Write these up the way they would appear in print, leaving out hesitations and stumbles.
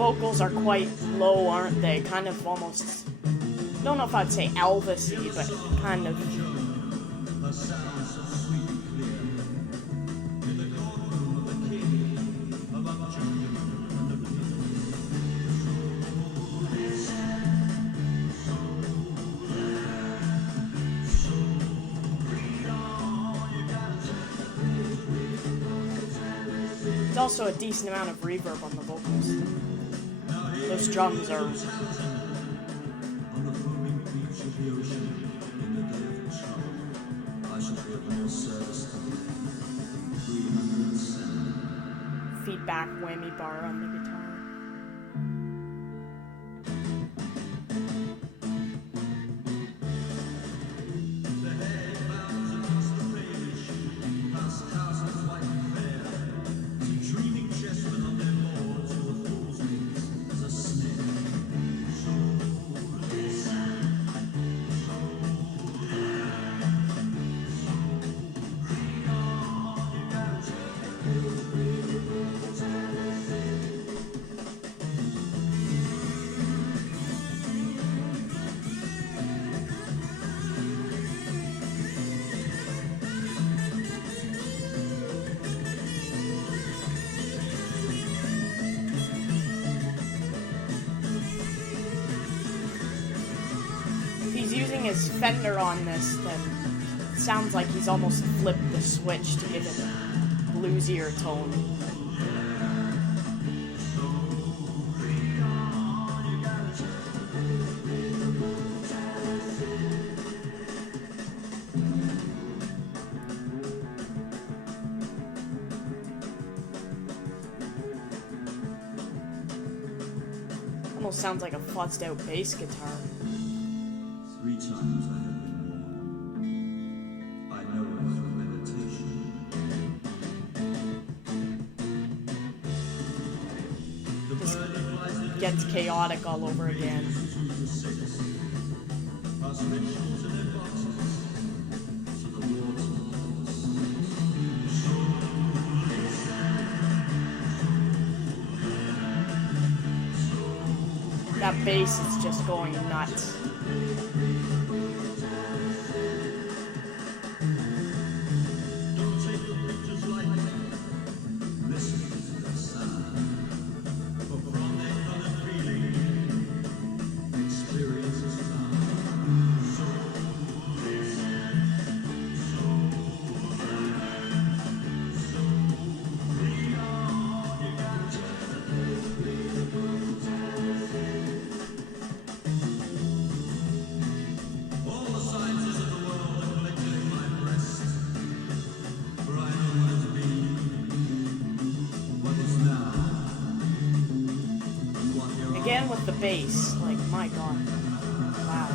vocals are quite low, aren't they? Kind of almost, don't know if I'd say Elvis-y, but kind of. There's also a decent amount of reverb on the vocals. Those drums are feedback whammy bar on the guitar. If he's using his Fender on this, then it sounds like he's almost flipped the switch to give it a bluesier tone. Almost sounds like a fuzzed out bass guitar. 3 times I have been born. I know it through meditation. Just gets chaotic all over again. That bass is just going nuts. Again with the bass, like, my god. Wow.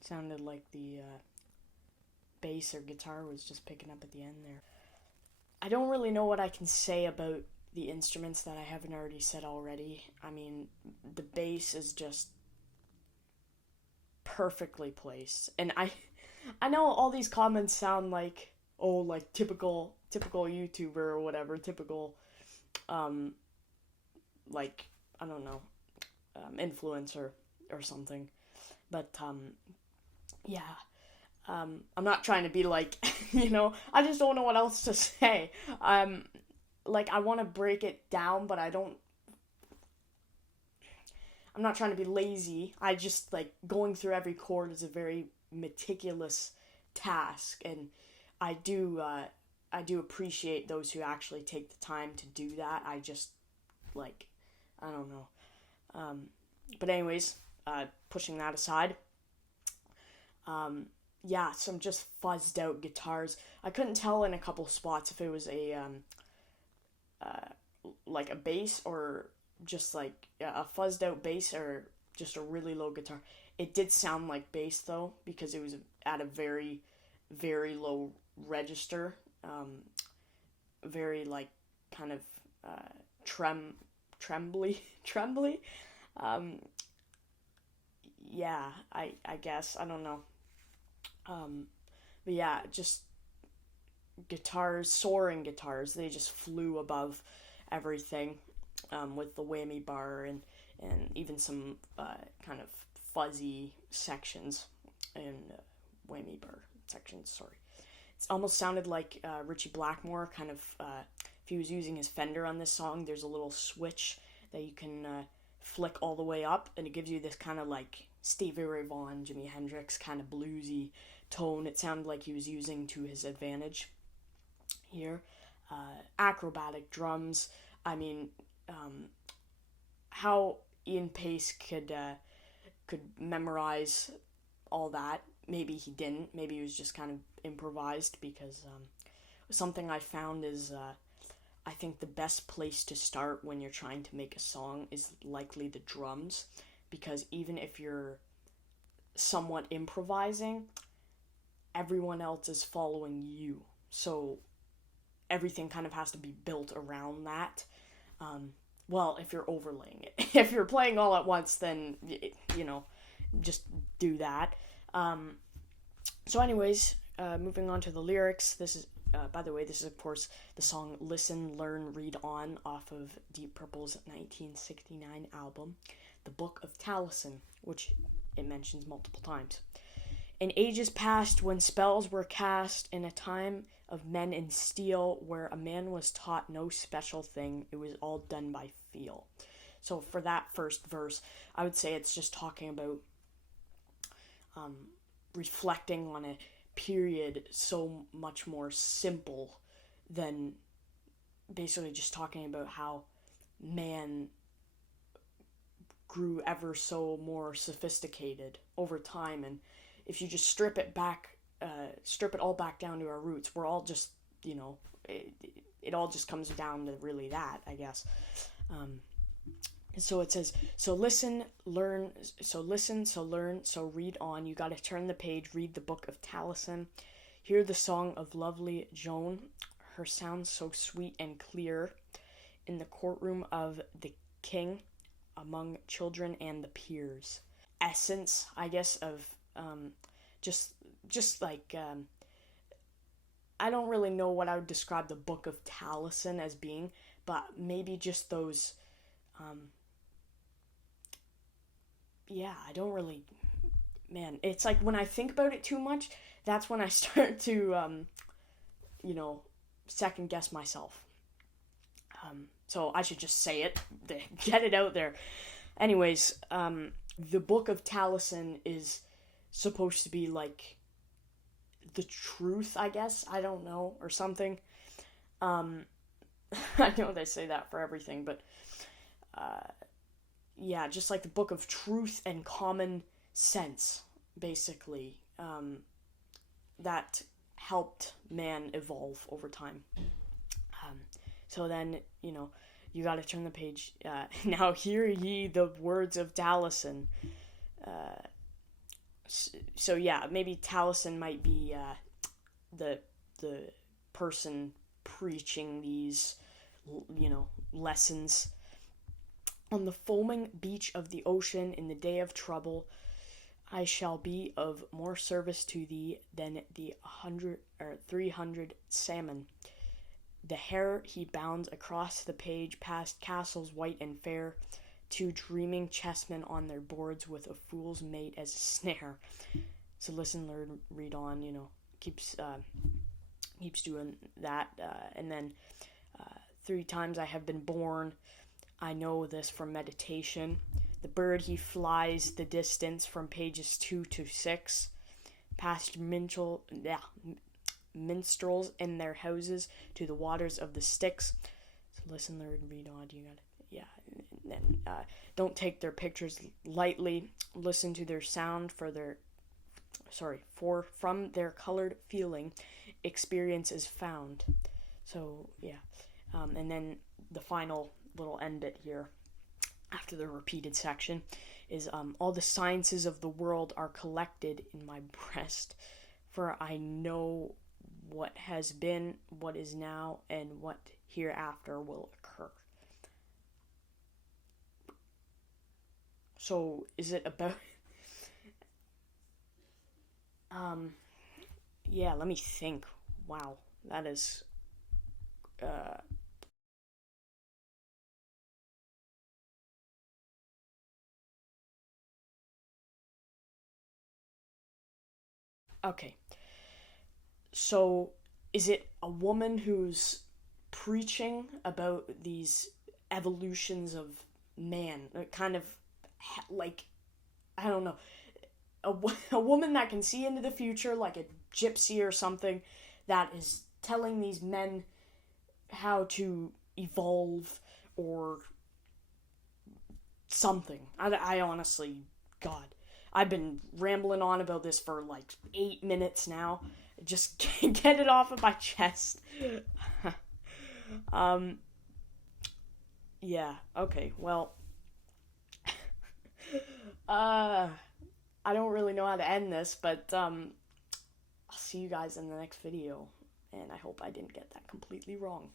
Sounded like the bass or guitar was just picking up at the end there. I don't really know what I can say about the instruments that I haven't already said already. I mean, the bass is just perfectly placed, and I know all these comments sound like, oh, like typical YouTuber or whatever, typical like, I don't know, influencer or something, but yeah, I'm not trying to be like, I just don't know what else to say. Like, I want to break it down, but I'm not trying to be lazy. I just, like, going through every chord is a very meticulous task, and I do appreciate those who actually take the time to do that. I just, like, I don't know. But anyways, pushing that aside, yeah, some just fuzzed out guitars. I couldn't tell in a couple spots if it was like a bass or just like a fuzzed out bass or just a really low guitar. It did sound like bass though, because it was at a very, very low register, very like kind of trembly. yeah, I guess, I don't know. But yeah, just guitars, soaring guitars, they just flew above everything, with the whammy bar and even some kind of fuzzy sections and whammy bar sections, sorry. It almost sounded like Richie Blackmore, kind of, if he was using his Fender on this song, there's a little switch that you can flick all the way up, and it gives you this kind of like Stevie Ray Vaughan, Jimi Hendrix kind of bluesy tone. It sounded like he was using to his advantage here. Acrobatic drums. I mean, how Ian Pace could memorize all that. Maybe he didn't. Maybe he was just kind of improvised, because something I found is I think the best place to start when you're trying to make a song is likely the drums, because even if you're somewhat improvising, everyone else is following you. So everything kind of has to be built around that. Well, if you're overlaying it. If you're playing all at once, then, just do that. So anyways, moving on to the lyrics. This is, by the way, this is, of course, the song Listen, Learn, Read On off of Deep Purple's 1969 album, The Book of Taliesin, which it mentions multiple times. In ages past, when spells were cast, in a time of men in steel, where a man was taught no special thing, it was all done by feel. So for that first verse, I would say it's just talking about reflecting on a period so much more simple than basically just talking about how man grew ever so more sophisticated over time. And if you just strip it all back down to our roots, we're all just, it all just comes down to really that, I guess. So it says, so listen, learn, so read on. You gotta turn the page, read the Book of Taliesin. Hear the song of lovely Joan, her sound so sweet and clear, in the courtroom of the king, among children and the peers. Essence, I guess, of just like, I don't really know what I would describe the Book of Taliesin as being, but maybe just those, I don't really, man, it's like when I think about it too much, that's when I start to, second guess myself. So I should just say it, get it out there. Anyways, the Book of Taliesin is supposed to be like the truth, I guess, I don't know, or something. I know they say that for everything, but just like the book of truth and common sense, basically, that helped man evolve over time. So then, you gotta turn the page. Now hear ye the words of Taliesin. So yeah, maybe Taliesin might be the person preaching these, lessons. On the foaming beach of the ocean in the day of trouble, I shall be of more service to thee than the 300 salmon. The hare he bounds across the page, past castles white and fair, to dreaming chessmen on their boards with a fool's mate as a snare. So listen, learn, read on, keeps doing that. And then 3 times I have been born. I know this from meditation. The bird he flies the distance from pages 2 to 6, past minstrels in their houses to the waters of the Styx. So listen, learn, read on. You got it. And then don't take their pictures lightly. Listen to their sound for from their colored feeling, experience is found. So and then the final little end bit here, after the repeated section, is all the sciences of the world are collected in my breast, for I know what has been, what is now, and what hereafter will occur. So is it about Yeah, let me think. Wow, that is, uh, okay. So, is it a woman who's preaching about these evolutions of man? Kind of like, I don't know, a woman that can see into the future, like a gypsy or something, that is telling these men how to evolve or something. I honestly, God, I've been rambling on about this for like 8 minutes now. Just get it off of my chest. um, yeah, okay, well, uh, I don't really know how to end this, but, I'll see you guys in the next video, and I hope I didn't get that completely wrong.